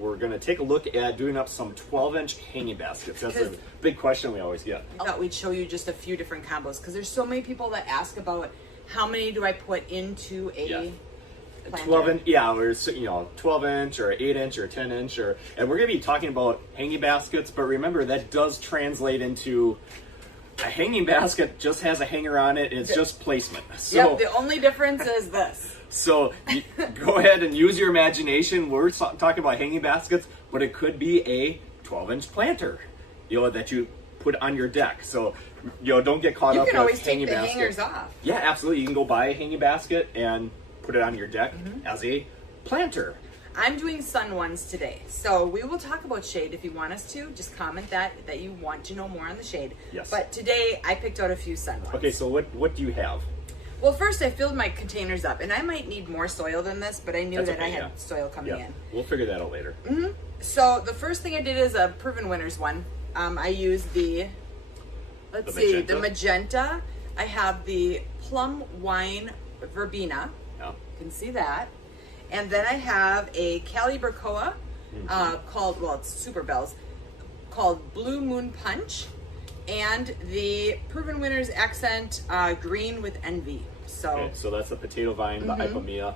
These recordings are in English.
we're going to take a look at doing up some 12-inch hanging baskets. That's a big question we always get. I thought we'd show you just a few different combos because there's so many people that ask about how many do I put into a planter. 12-inch, or 12-inch or 8-inch or 10-inch, and we're going to be talking about hanging baskets. But remember, that does translate into a hanging basket. Just has a hanger on it. It's just placement. So the only difference is this. So go ahead and use your imagination. We're talking about hanging baskets, but it could be a 12-inch planter, that you put on your deck. So, don't get caught up with hanging baskets. You can always take the hangers off. Yeah, absolutely. You can go buy a hanging basket and put it on your deck as a planter. I'm doing sun ones today. So we will talk about shade if you want us to. Just comment that you want to know more on the shade. Yes. But today I picked out a few sun ones. Okay, so what do you have? Well, first I filled my containers up, and I might need more soil than this, but I knew I had soil coming in. We'll figure that out later. So the first thing I did is a Proven Winners one. I used the magenta. I have the Plum Wine Verbena. Yeah. You can see that. And then I have a Cali Burcoa it's Super Bells, called Blue Moon Punch. And the Proven Winners Accent Green with Envy. So that's the potato vine, the Ipomea.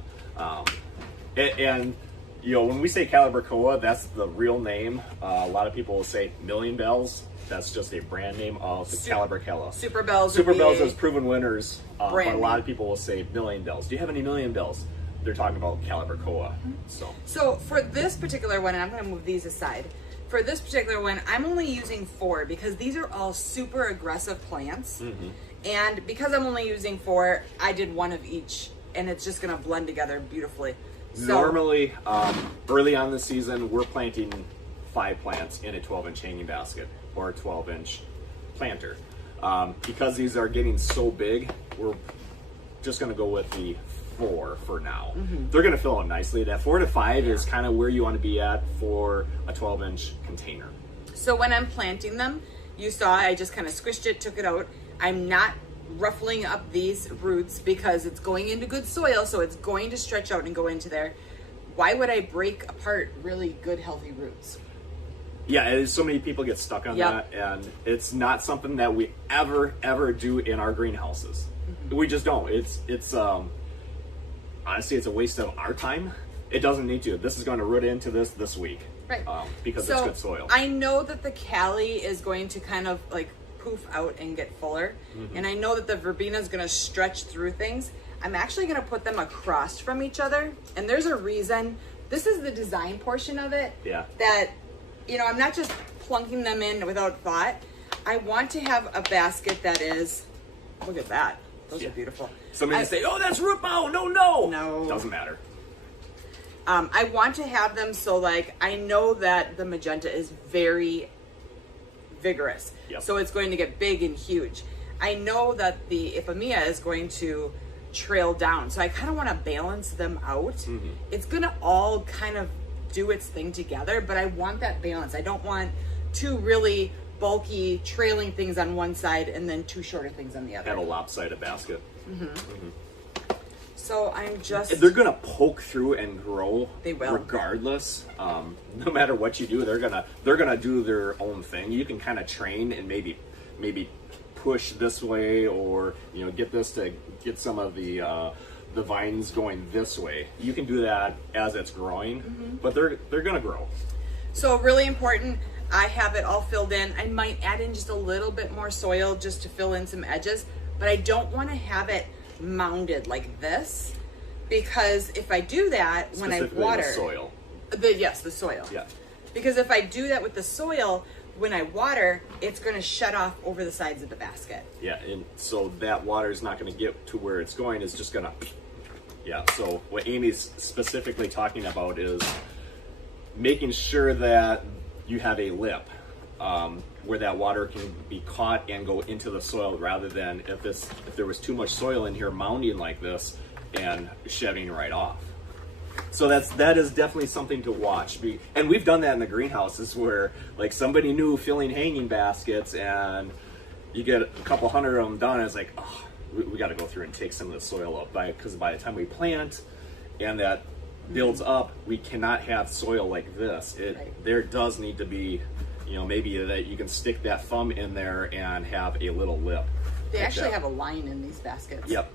And when we say Calibracoa, that's the real name. A lot of people will say Million Bells. That's just a brand name of the Calibracella. Super Bells is Proven Winners, but a lot of people will say Million Bells. Do you have any Million Bells? They're talking about Calibracoa. So for this particular one, and I'm going to move these aside. For this particular one, I'm only using 4 because these are all super aggressive plants. And because I'm only using 4, I did one of each, and it's just going to blend together beautifully. Normally, early on the season, we're planting 5 plants in a 12-inch hanging basket or a 12-inch planter. Because these are getting so big, we're just going to go with the 4 for now. They're going to fill out nicely. That 4 to 5 is kind of where you want to be at for a 12-inch container. So when I'm planting them, you saw I just kind of squished it, took it out. I'm not ruffling up these roots because it's going into good soil, so it's going to stretch out and go into there. Why would I break apart really good, healthy roots? Yeah, so many people get stuck on that, and it's not something that we ever do in our greenhouses. We just don't. It's honestly, it's a waste of our time. It doesn't need to. This is going to root into this week. Right. Because it's good soil. I know that the Cali is going to kind of like poof out and get fuller. And I know that the Verbena is going to stretch through things. I'm actually going to put them across from each other. And there's a reason. This is the design portion of it. Yeah. That, I'm not just plunking them in without thought. I want to have a basket that is, look at that. Those are beautiful. Somebody say, oh, that's root bound. No. Doesn't matter. I want to have them so I know that the magenta is very vigorous. So it's going to get big and huge. I know that the Ipomea is going to trail down. So I kind of want to balance them out. It's going to all kind of do its thing together, but I want that balance. I don't want two really bulky trailing things on one side and then two shorter things on the other. Have a lopsided basket. So I'm just... They're going to poke through and grow. They will. Regardless. No matter what you do, they're gonna do their own thing. You can kind of train and maybe push this way, or get this to get some of the vines going this way. You can do that as it's growing, but they're going to grow. So really important. I have it all filled in. I might add in just a little bit more soil just to fill in some edges, but I don't want to have it mounded like this, because if I do that, when I water the soil, the soil, because if I do that with the soil, when I water, it's going to shut off over the sides of the basket. And so that water is not going to get to where it's going. It's just going to, So what Amy's specifically talking about is making sure that you have a lip where that water can be caught and go into the soil, rather than if there was too much soil in here mounding like this and shedding right off. So that is definitely something to watch. And we've done that in the greenhouses where somebody new filling hanging baskets, and you get a couple hundred of them done, and it's like, oh, we got to go through and take some of the soil up, because by the time we plant and that builds up, we cannot have soil like this. There does need to be, maybe that you can stick that thumb in there and have a little lip. They actually have a line in these baskets. Yep.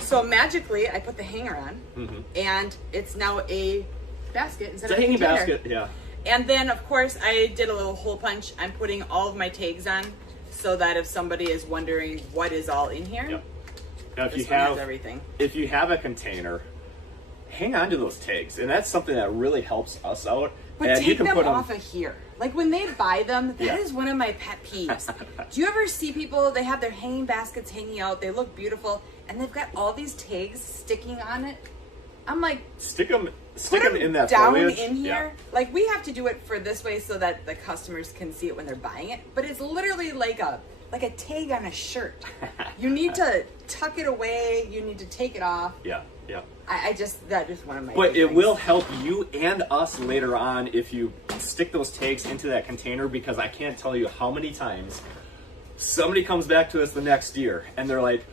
So magically, I put the hanger on, and it's now a basket instead of a hanging container. basket. Yeah. And then, of course, I did a little hole punch. I'm putting all of my tags on, so that if somebody is wondering what is all in here, Yep. Now, this one has everything. If you have a container, hang on to those tags, and that's something that really helps us out. But and take you can them put off of here. Like when they buy them, that is one of my pet peeves. Do you ever see people, they have their hanging baskets hanging out, they look beautiful, and they've got all these tags sticking on it? I'm like, stick them in that down foliage. in here. Yeah. Like we have to do it for this way so that the customers can see it when they're buying it. But it's literally like a tag on a shirt. You need to tuck it away. You need to take it off. Yeah. That is one of my. But it things. will help you and us later on if you stick those tags into that container, because I can't tell you how many times somebody comes back to us the next year and they're like,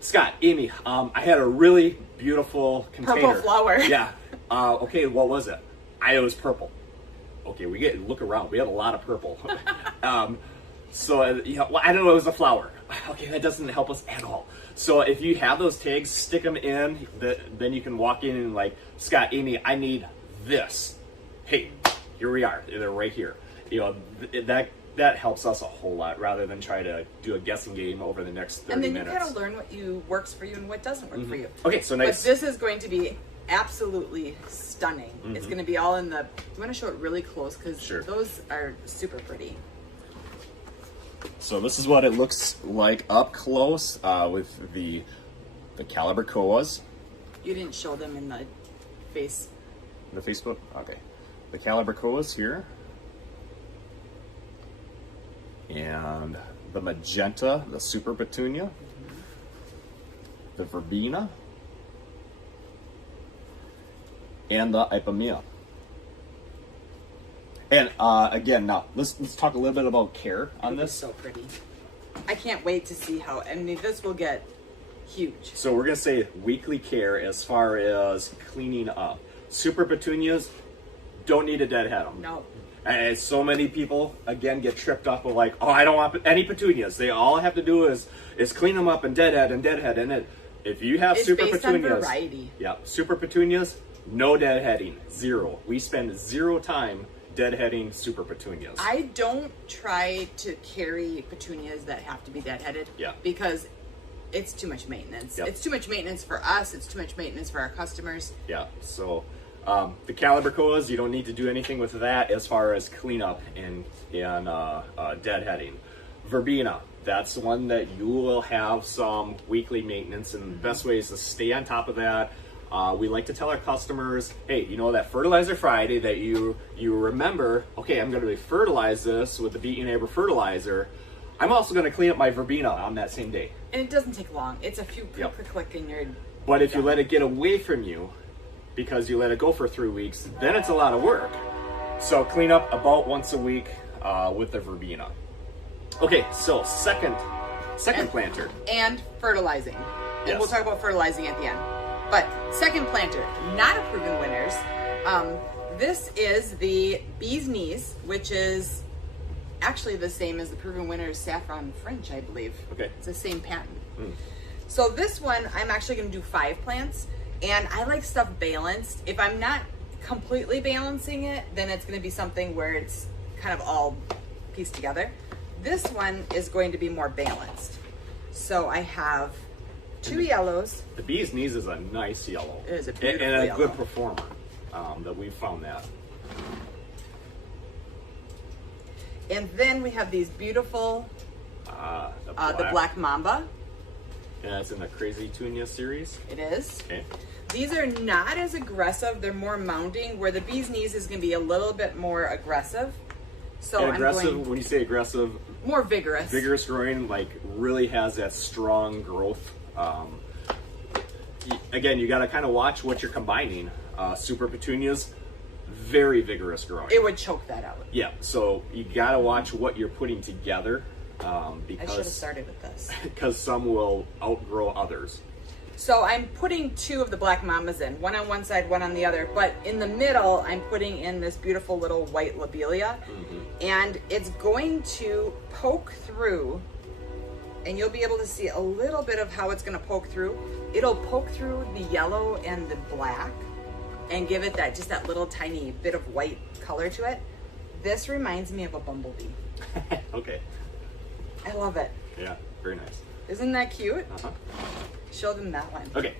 Scott, Amy, I had a really beautiful container. Purple flower. Yeah. Okay, what was it? It was purple. Okay, look around. We have a lot of purple. So I don't know, it was a flower. Okay, that doesn't help us at all. So if you have those tags, stick them in. Then you can walk in and like, Scott, Amy, I need this. Hey, here we are. They're right here. That helps us a whole lot rather than try to do a guessing game over the next 30 minutes. And then you kind of learn what works for you and what doesn't work for you. Okay, so nice. But this is going to be absolutely stunning. It's going to be all in the. You want to show it really close because those are super pretty. So this is what it looks like up close with the caliber koas. You didn't show them in the face. The Facebook? Okay. The caliber koas here. And the magenta, the super petunia. The verbena. And the ipomea. And again, now let's talk a little bit about care on this. So pretty. I can't wait to see how. I mean, this will get huge. So we're gonna say weekly care as far as cleaning up. Super petunias don't need to deadhead them. No. And so many people again get tripped up of like, oh, I don't want any petunias. They all have to do is clean them up and deadhead. And if you have it's super based petunias, on variety. Yeah, super petunias, no deadheading, zero. We spend zero time deadheading super petunias. I don't try to carry petunias that have to be deadheaded. Yeah. Because it's too much maintenance. Yep. It's too much maintenance for us. It's too much maintenance for our customers. Yeah. So the caliber koas, you don't need to do anything with that as far as cleanup and deadheading. Verbena, that's the one that you will have some weekly maintenance, and the best way is to stay on top of that. We like to tell our customers, hey, that Fertilizer Friday that you remember, okay, I'm going to fertilize this with the Beat Your Neighbor fertilizer. I'm also going to clean up my verbena on that same day. And it doesn't take long. It's a few click and you're But if you let it get away from you, because you let it go for 3 weeks, then it's a lot of work. So clean up about once a week with the verbena. Okay, so second planter. And fertilizing. And we'll talk about fertilizing at the end. But second planter, not a proven winners. This is the Bee's Knees, which is actually the same as the proven winners Saffron French, I believe. Okay. It's the same patent. So this one, I'm actually going to do 5 plants. And I like stuff balanced. If I'm not completely balancing it, then it's going to be something where it's kind of all pieced together. This one is going to be more balanced. So I have 2 yellows. The Bee's Knees is a nice yellow. It is a beautiful and a yellow. good performer that we've found that. And then we have these beautiful, the Black Mamba. And that's in the Crazy Tunia series. It is. Okay. These are not as aggressive. They're more mounding, where the Bee's Knees is going to be a little bit more aggressive. So And aggressive, I'm going when you say aggressive, more vigorous. vigorous growing, like really has that strong growth. Again, you got to kind of watch what you're combining. Super petunias, very vigorous growing. It would choke that out. Yeah, so you got to watch what you're putting together I should have because started with this. because some will outgrow others. So I'm putting 2 of the black mamas in, one on one side, one on the other. But in the middle, I'm putting in this beautiful little white lobelia. And it's going to poke through, and you'll be able to see a little bit of how it's going to poke through. It'll poke through the yellow and the black and give it that just that little tiny bit of white color to it. This reminds me of a bumblebee. Okay. I love it. Yeah, very nice. Isn't that cute? Uh-huh. Show them that one. Okay.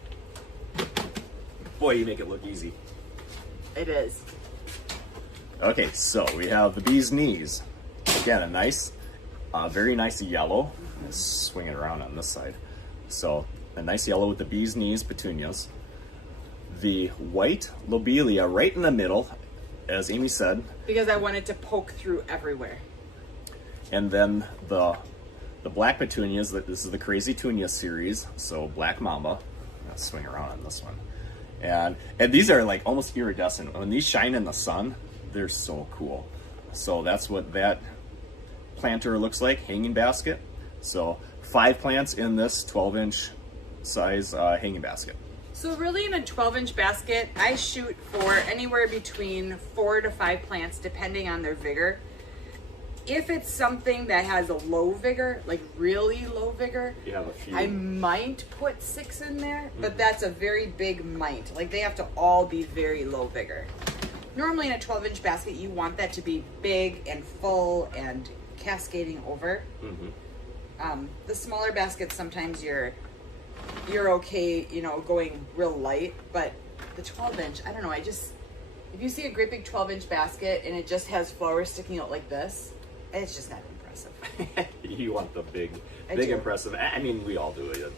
Boy, you make it look easy. It is. Okay, so we have the bee's knees. Again, a nice, very nice yellow. Let's swing it around on this side. So a nice yellow with the bee's knees petunias. The white lobelia right in the middle, as Amy said. Because I wanted to poke through everywhere. And then the black petunias. This is the Crazy Tunia series. So Black Mamba. Let's swing around on this one. And these are like almost iridescent. When these shine in the sun, they're so cool. So that's what that planter looks like, hanging basket. So 5 plants in this 12-inch size hanging basket. So really in a 12-inch basket, I shoot for anywhere between 4 to 5 plants depending on their vigor. If it's something that has a low vigor, like really low vigor, You have a few. I might put 6 in there, but that's a very big might. Like they have to all be very low vigor. Normally in a 12-inch basket, you want that to be big and full and cascading over. The smaller baskets, sometimes you're okay, you know, going real light, but the 12-inch, I don't know, if you see a great big 12-inch basket and it just has flowers sticking out like this, it's just not impressive. You want the big I do. impressive. I mean, we all do it.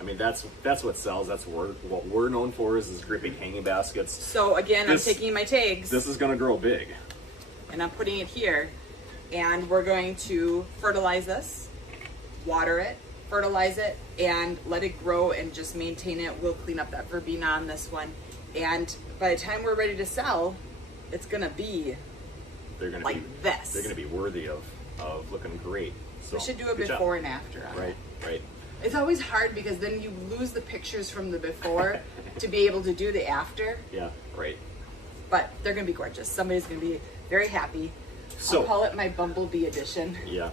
I mean, that's what sells. That's what we're known for is great big hanging baskets. So again, I'm taking my tags. This is going to grow big. And I'm putting it here, and we're going to fertilize this, water it, fertilize it, and let it grow and just maintain it. We'll clean up that verbena on this one. And by the time we're ready to sell, it's going to be They're going to like be this. They're going to be worthy of looking great. So We should do a good job. before and after on Right, it. right. It's always hard because then you lose the pictures from the before to be able to do the after. Yeah, right. But they're going to be gorgeous. Somebody's going to be very happy. So- I'll call it my Bumblebee edition. Yeah.